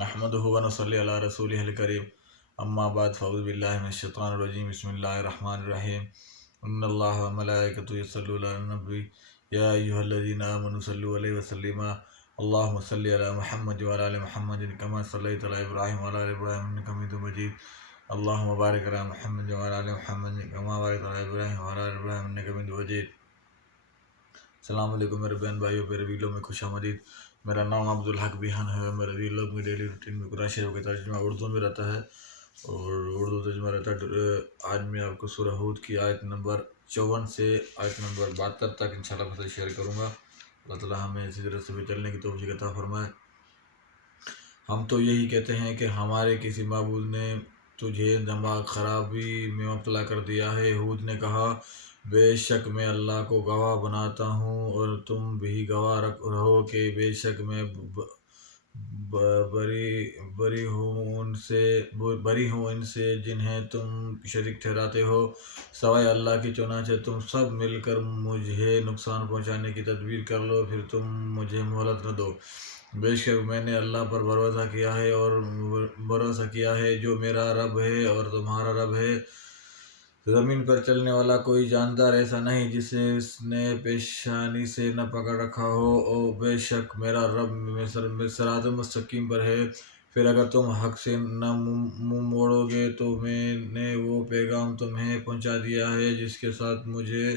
نحمده ونصلي على رسوله الكريم اما بعد فاعوذ بالله من الشيطان الرجيم بسم الله الرحمن الرحيم ان الله وملائكته يصلون على النبي يا ايها الذين امنوا صلوا عليه وسلموا اللهم صل على محمد وعلى ال محمد كما صليت على ابراهيم وعلى ال ابراهيم انك حميد مجيد اللهم بارك على محمد وعلى ال محمد كما باركت على ابراهيم وعلى ال ابراهيم انك حميد مجيد۔ السلام علیکم میرے بہن بھائیوں، میرے ویڈیو میں خوش آمدید۔ میرا نام عبدالحق بیہان ہے۔ میرے ویلوگ میں ڈیلی روٹین میں قرآن شریف کا ترجمہ اردو میں رہتا ہے اور اردو ترجمہ رہتا ہے۔ آج میں آپ کو سورہ ہود کی آیت نمبر 54 سے آیت نمبر 72 تک انشاءاللہ فضل شیئر کروں گا۔ اللہ تعالیٰ ہمیں اسی طرح سے بھی چلنے کی توفیق عطا فرمائے۔ ہم تو یہی کہتے ہیں کہ ہمارے کسی معبود نے تجھے دماغ خرابی میں مبتلا کر دیا ہے۔ ہود نے کہا، بے شک میں اللہ کو گواہ بناتا ہوں اور تم بھی گواہ رہو کہ بے شک میں بری ہوں ان سے جنہیں تم شریک ٹھہراتے ہو سوائے اللہ کی۔ چنانچہ تم سب مل کر مجھے نقصان پہنچانے کی تدبیر کر لو، پھر تم مجھے مہلت نہ دو۔ بے شک میں نے اللہ پر بھروسہ کیا ہے جو میرا رب ہے اور تمہارا رب ہے۔ زمین پر چلنے والا کوئی جاندار ایسا نہیں جسے اس نے پیشانی سے نہ پکڑ رکھا ہو، اور بے شک میرا رب صراط مستقیم پر ہے۔ پھر اگر تم حق سے نہ منہ موڑو گے تو میں نے وہ پیغام تمہیں پہنچا دیا ہے جس کے ساتھ مجھے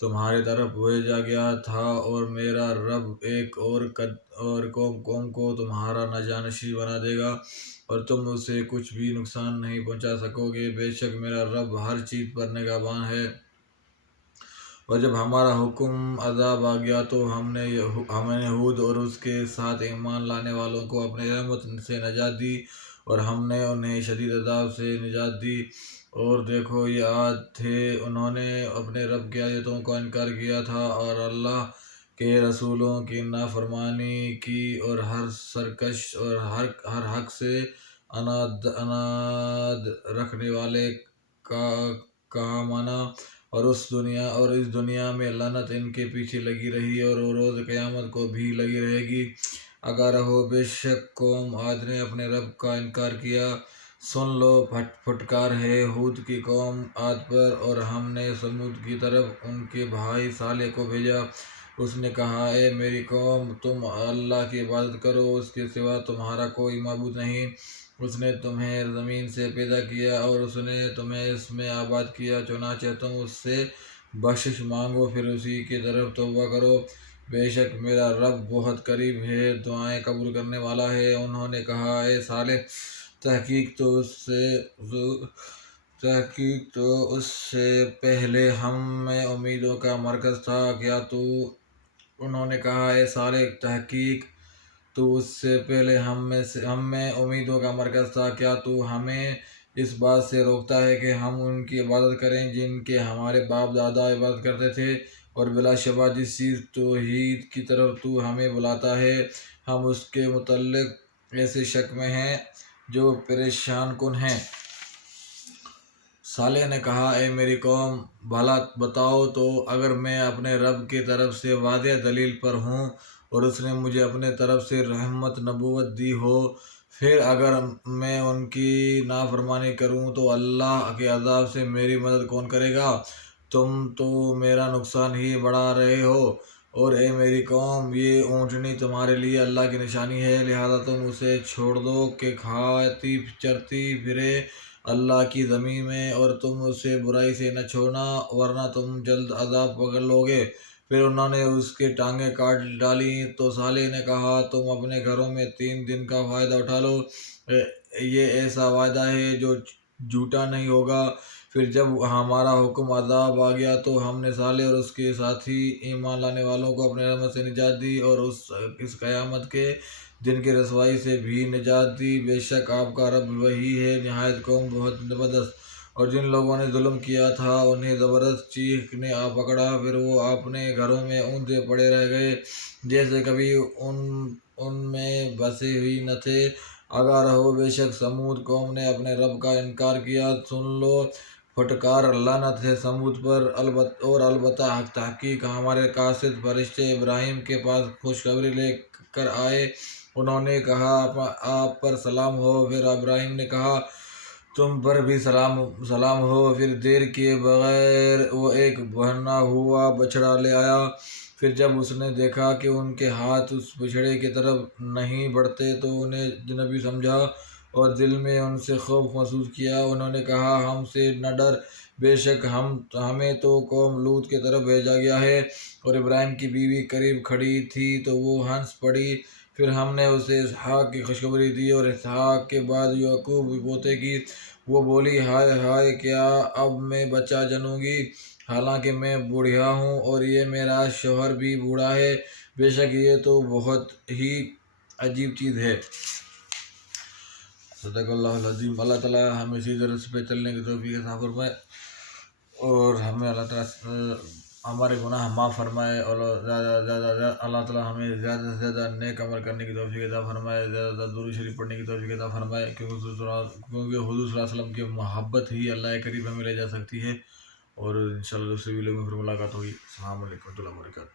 تمہاری طرف بھیجا گیا تھا، اور میرا رب ایک اور قوم کو تمہارا نجاشی بنا دے گا اور تم اسے کچھ بھی نقصان نہیں پہنچا سکو گے۔ بے شک میرا رب ہر چیز پر نگہبان ہے۔ اور جب ہمارا حکم عذاب آ گیا تو ہم نے ہود اور اس کے ساتھ ایمان لانے والوں کو اپنے رحمت سے نجات دی، اور ہم نے انہیں شدید عذاب سے نجات دی۔ اور دیکھو، یہ عاد تھے، انہوں نے اپنے رب کی آیتوں کا انکار کیا تھا اور اللہ کے رسولوں کی نافرمانی کی، اور ہر سرکش اور ہر حق سے اناد رکھنے والے کا مانا، اور اس دنیا میں لعنت ان کے پیچھے لگی رہی اور روز قیامت کو بھی لگی رہے گی۔ آگاہ رہو، بے شک قوم عاد نے اپنے رب کا انکار کیا۔ سن لو، پھٹکار ہے ہود کی قوم عاد پر۔ اور ہم نے سمود کی طرف ان کے بھائی صالح کو بھیجا۔ اس نے کہا، اے میری قوم، تم اللہ کی عبادت کرو، اس کے سوا تمہارا کوئی معبود نہیں۔ اس نے تمہیں زمین سے پیدا کیا اور اس نے تمہیں اس میں آباد کیا، چنانچہ تم اس سے بخشش مانگو، پھر اسی کی طرف توبہ کرو۔ بے شک میرا رب بہت قریب ہے، دعائیں قبول کرنے والا ہے۔ انہوں نے کہا، اے صالح، تحقیق تو اس سے پہلے ہم میں امیدوں کا مرکز تھا، کیا تو؟ انہوں نے کہا، اے صالح، تحقیق تو اس سے پہلے ہم میں امیدوں کا مرکز تھا، کیا تو ہمیں اس بات سے روکتا ہے کہ ہم ان کی عبادت کریں جن کے ہمارے باپ دادا عبادت کرتے تھے؟ اور بلا شبہ جس چیز توحید کی طرف تو ہمیں بلاتا ہے، ہم اس کے متعلق ایسے شک میں ہیں جو پریشان کن ہیں۔ صالح نے کہا، اے میری قوم، بھلا بتاؤ تو، اگر میں اپنے رب کی طرف سے واضح دلیل پر ہوں اور اس نے مجھے اپنے طرف سے رحمت نبوت دی ہو، پھر اگر میں ان کی نافرمانی کروں تو اللہ کے عذاب سے میری مدد کون کرے گا؟ تم تو میرا نقصان ہی بڑھا رہے ہو۔ اور اے میری قوم، یہ اونٹنی تمہارے لیے اللہ کی نشانی ہے، لہذا تم اسے چھوڑ دو کہ کھاتی چرتی پھرے اللہ کی زمین میں، اور تم اسے برائی سے نہ چھوڑنا ورنہ تم جلد عذاب پکڑ لو گے۔ پھر انہوں نے اس کی ٹانگیں کاٹ ڈالیں تو صالح نے کہا، تم اپنے گھروں میں 3 دن کا فائدہ اٹھا لو، یہ ایسا وعدہ ہے جو جھوٹا نہیں ہوگا۔ پھر جب ہمارا حکم عذاب آ گیا تو ہم نے صالح اور اس کے ساتھی ایمان لانے والوں کو اپنے رحمت سے نجات دی اور اس قیامت کے دن کی رسوائی سے بھی نجات دی۔ بے شک آپ کا رب وہی ہے نہایت قوم بہت زبردست۔ اور جن لوگوں نے ظلم کیا تھا انہیں زبردست چیخ نے آ پکڑا، پھر وہ اپنے گھروں میں اوندے پڑے رہ گئے جیسے کبھی ان میں بسے ہی نہ تھے۔ آگاہ رہو، بے شک سمود قوم نے اپنے رب کا انکار کیا۔ سن لو، پھٹکار لعنت ہے سمود پر۔ اور البتہ تحقیق ہمارے قاصد فرشتے ابراہیم کے پاس خوشخبری لے کر آئے، انہوں نے کہا آپ پر سلام ہو۔ پھر ابراہیم نے کہا تم پر بھی سلام ہو۔ پھر دیر کیے بغیر وہ ایک بہنا ہوا بچڑا لے آیا۔ پھر جب اس نے دیکھا کہ ان کے ہاتھ اس بچھڑے کی طرف نہیں بڑھتے تو انہیں اجنبی سمجھا اور دل میں ان سے خوف محسوس کیا۔ انہوں نے کہا ہم سے نہ ڈر، بے شک ہمیں تو قوم لوط کی طرف بھیجا گیا ہے۔ اور ابراہیم کی بیوی قریب کھڑی تھی تو وہ ہنس پڑی۔ پھر ہم نے اسے اسحاق کی خوشخبری دی اور اسحاق کے بعد یعقوب کے پوتے کی۔ وہ بولی ہائے ہائے، کیا اب میں بچہ جنوں گی، حالانکہ میں بوڑھیا ہوں اور یہ میرا شوہر بھی بوڑھا ہے۔ بے شک یہ تو بہت ہی عجیب چیز ہے۔ صدق اللہ العظیم۔ اللہ تعالیٰ ہمیں اسی درس پہ چلنے کی توفیق عطا فرمائے اور ہمیں اللہ تعالیٰ ہمارے گناہ معاف فرمائے اور زیادہ اللہ تعالیٰ ہمیں زیادہ سے زیادہ نیک عمل کرنے کی توفیق عطا فرمائے، زیادہ سے زیادہ درود شریف پڑھنے کی توفیق عطا فرمائے، کیونکہ حضور صلی اللہ علیہ وسلم کی محبت ہی اللہ قریب ہمیں لے جا سکتی ہے۔ اور انشاءاللہ دوسرے ویڈیو میں پھر ملاقات ہوگی۔ السلام علیکم ورحمۃ اللہ وبرکاتہ۔